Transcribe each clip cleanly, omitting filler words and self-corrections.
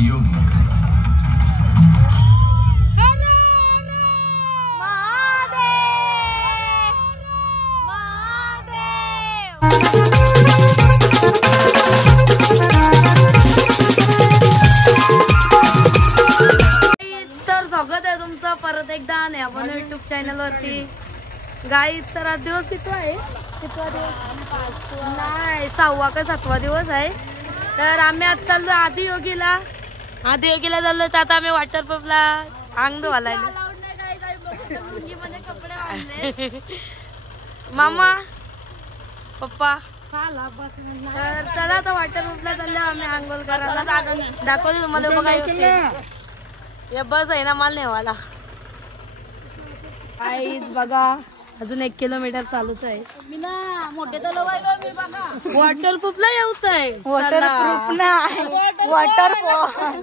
आदियोगी। स्वागत आहे तुमचं परत एकदा आपण YouTube चॅनल वरती। गाईज तर आज दिवस किती आहे? कितवा दिवस? नाही 6वा का 7वा दिवस आहे। तर आम्ही आज चाललो आदियोगीला चाललो। तर आता आम्ही वॉटर पार्कला अंग धुवायला मामा पप्पा। तर चला आता वॉटर पार्कला चाललो आम्ही आंघोळ करायला। दाखवते तुम्हाला बघा या बस आहे ना मला नेवाला। बघा अजून 1 किलोमीटर चालूच आहे। वॉटर प्रूफला येऊच आहे। वॉटर प्रूफ नाही वॉटरफॉल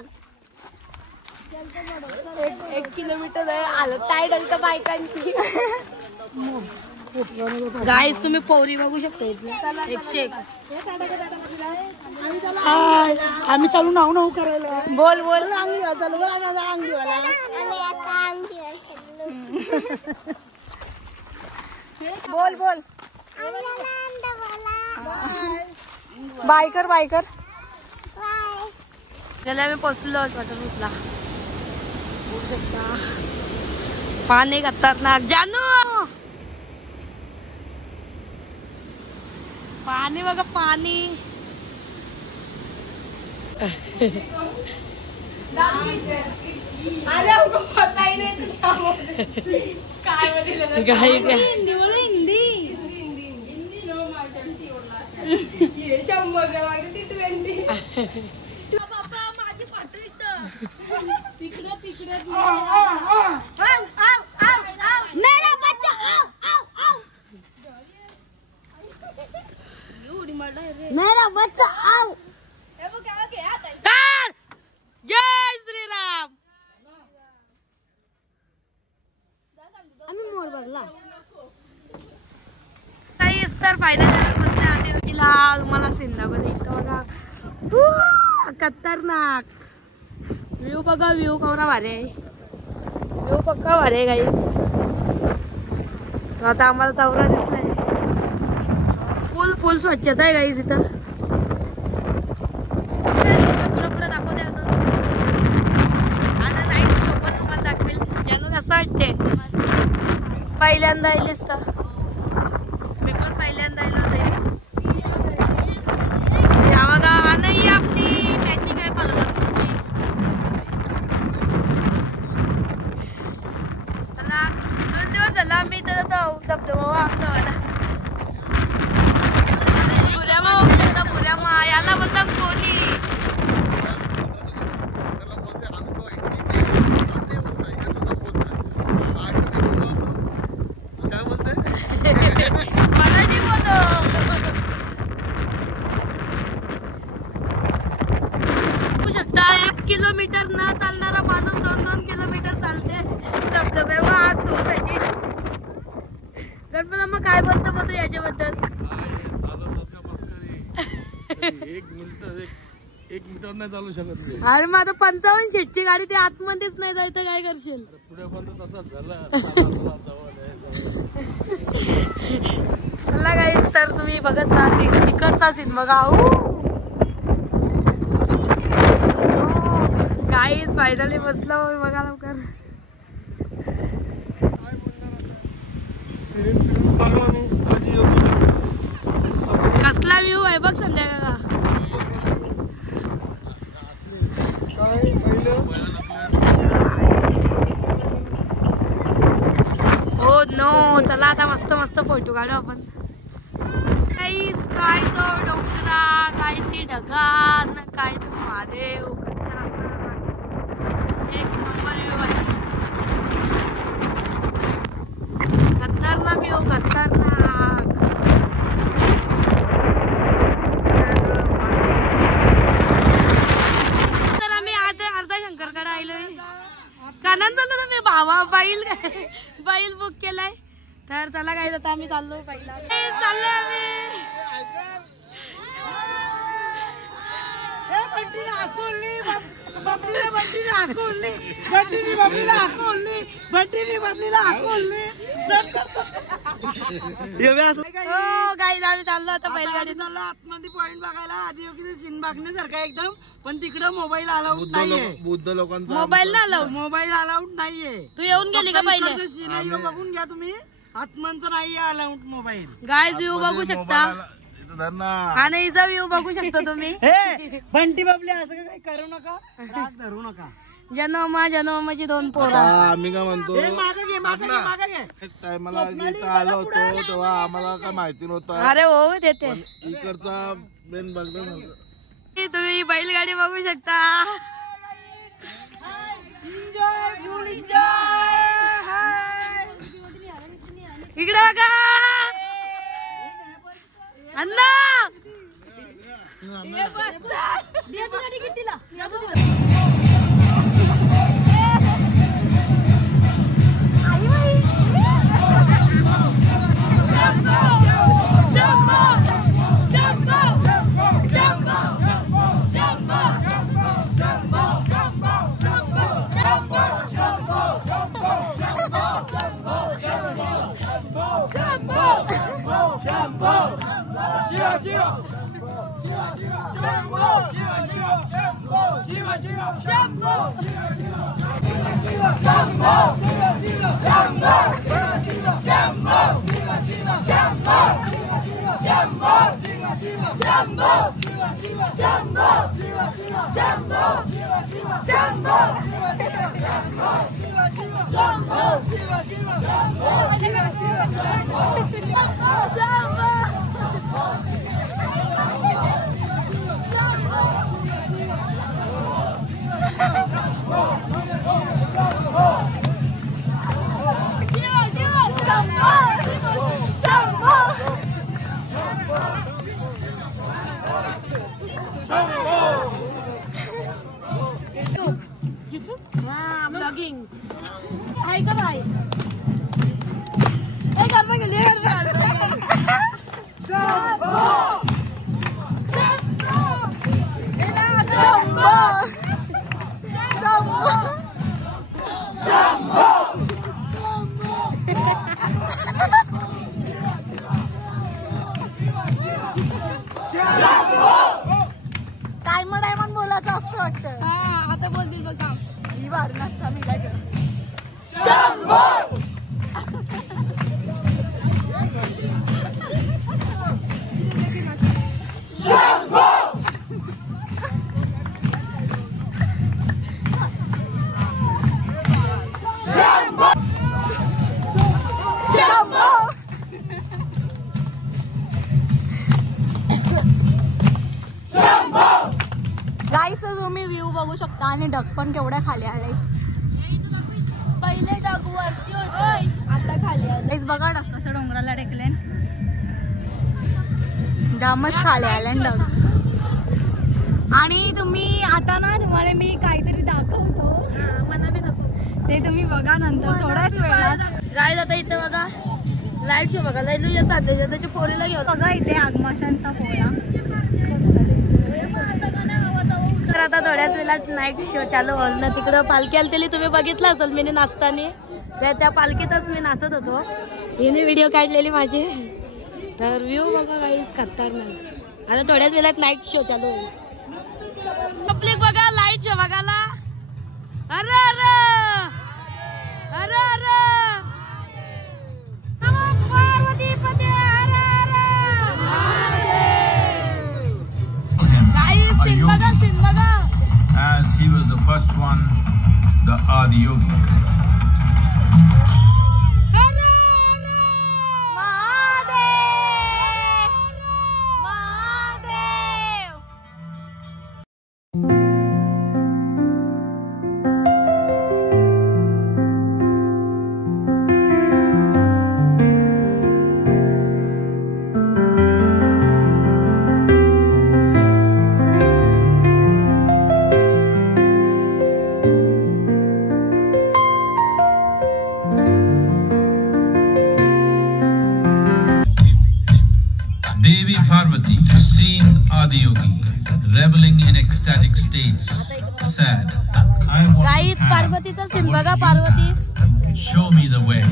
1 किलोमीटर आहे। आलं टाईट आहे तर बायकांची। गाईस तुम्ही पौरी बघू शकता इथली 101। आम्ही चालू नाव करायला। बोल बोल बोल बोल बायकर त्याला आम्ही पोचलो वॉटर प्रूफला। बघू शकता पाणी खतरनाक जानू। पाणी बघा पाणी। मेरा बच्चा आओ। जय श्रीराम। आम्ही मोर बघला काही तर फायनल मला सिंधागड इथं बघा खतरनाक व्ह्यू बघा। व्ह्यू कवरा भारी आहे। व्ह्यू पक्का भारी आहे गाईज। आता आम्हाला तवरा दिसलाय। फुल स्वच्छता आहे गाईज इथं। पुढे दाखवते अजून आता नाईट शो पण तुम्हाला दाखवेल। ज्यानं कसं वाटते पहिल्यांदा येईलच तर मी पण पहिल्यांदा आलो होते। बघा नाही आपली मॅचिंग आहे पालघर तुमची। मला 2 दिवस झाला आम्ही तर धबधबा बुऱ्यामा वगैरे शकता। बुऱ्यामा याला बोलतात कोली। मराठी बोलो शकता 1 किलोमीटर न चालणारा माणूस 2-2 किलोमीटर चालते धबधब्यावर हात धुवायसाठी। गणपती मग काय बोलतो मग तू याच्याबद्दल? 1 मीटर नाही चालू शकत। अरे मग आता 55 सीटची गाडी ती आतमध्येच नाही जायचं काय करशील? पुढे पण तसंच झालं। चला गाईस तर तुम्ही बघत राहा तिकडचा सीन बघा। गाईस फायनली बसलो बघा लवकर। कसला व्ह्यू आहे बघ संध्याकाळ। हो नो चला आता मस्त मस्त फोटो काढू आपण। काय तो डोंगरा काय ती ढगाळ काय तो महादेव। एक नंबर व्ह्यू आहे। खतरनाक व्ह्यू खतरनाक। तर आम्ही अर्धा शंकरकडे आलोय। कानान चाललो तुम्ही भावा बैल बुक केलाय। तर चला काय आता आम्ही चाललो पहिला चाललोय आम्ही। बंटीने हाकलली, बबलीने बंटीने हाकलली, बंटीने बबलीला हाकलली, बंटीने बबलीला हाकलली. हो गाईज आम्ही चाललो आता बैलगाडी. आतमध्ये पॉइंट बघायला आदियोगी सीन बघण्यासारखा एकदम, पण तिकडं मोबाईल अलाउड नाहीये. बुद्ध लोकांचा मोबाईल ना लावू. मोबाईल अलाउड नाहीये. तू येऊन गेली का पहिले? सीन बघून घ्या तुम्ही. आत्मांचं नाहीये अलाउड मोबाईल. गाईज व्ह्यू बघू शकता आणि हिचा व्ह्यू बघू शकता तुम्ही. हे बंटी बाबली असं काही करू नका, राग धरू नका. जन्माची 2 पोरं. आम्ही काय म्हणतो मागे घे, मागे घे, मागे घे. टायमाला इथं आलो होतो तेव्हा आम्हाला काय माहिती नव्हतं. अरे हो देते. इकडचा मेन बघण्यासारखं तुम्ही बैलगाडी बघू शकता. Enjoy, full enjoy. इकडे बघा अण्णा. ब्लॉगिंग आहे का भाई? टायमन बोलायचं असतं वाटतं. आता बोलतील बघ काम. ही वार नसता मी काय गाईस तुम्ही व्ह्यू बघू शकता आणि ढग पण केवढ्या खाली आले. पहिले ढग वरती होते आता खाली आले. गाईस बघा ढग कसं डोंगराला टेकले. जामच खाली आले ढग. आणि तुम्ही आता ना तुम्हाला मी काहीतरी दाखवतो. मला बी नको. ते तुम्ही बघा नंतर थोड्याच वेळात. गाईज आता इथे बघा लाईट शो बघा. लैलूच्या साध्याच्या त्याच्या पोरीला घेऊन बघा इथे आगमाशांचा पोळा. तर आता थोड्याच वेळात नाईट शो चालू होईल ना. तिकडं पालखी आली तुम्ही बघितलं असेल मी नाचताना. त्या पालखीतच मी नाचत होतो. हिने व्हिडिओ काढलेली माझी. तर व्ह्यू बघा गाईज खतरनाक. आता थोड्याच वेळात नाईट शो चालू होईल. पब्लिक बघा लाईट शो बघायला. अरे अरे अरे अरे पार्वती पते. अरे गाईज सीन बघा, सीन बघा. As he was the first one, the Adiyogi. reveling in ecstatic states. Sad. I want गाईच to have पार्वतीचा सीन what बघा you Parvati have. Show me the way.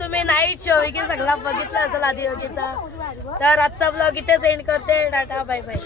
तुम्ही नाईट शो की सगळा बघितला असेल आदियोगीचा. तर आजचा ब्लॉग इथे एंड करते. Tata bye bye.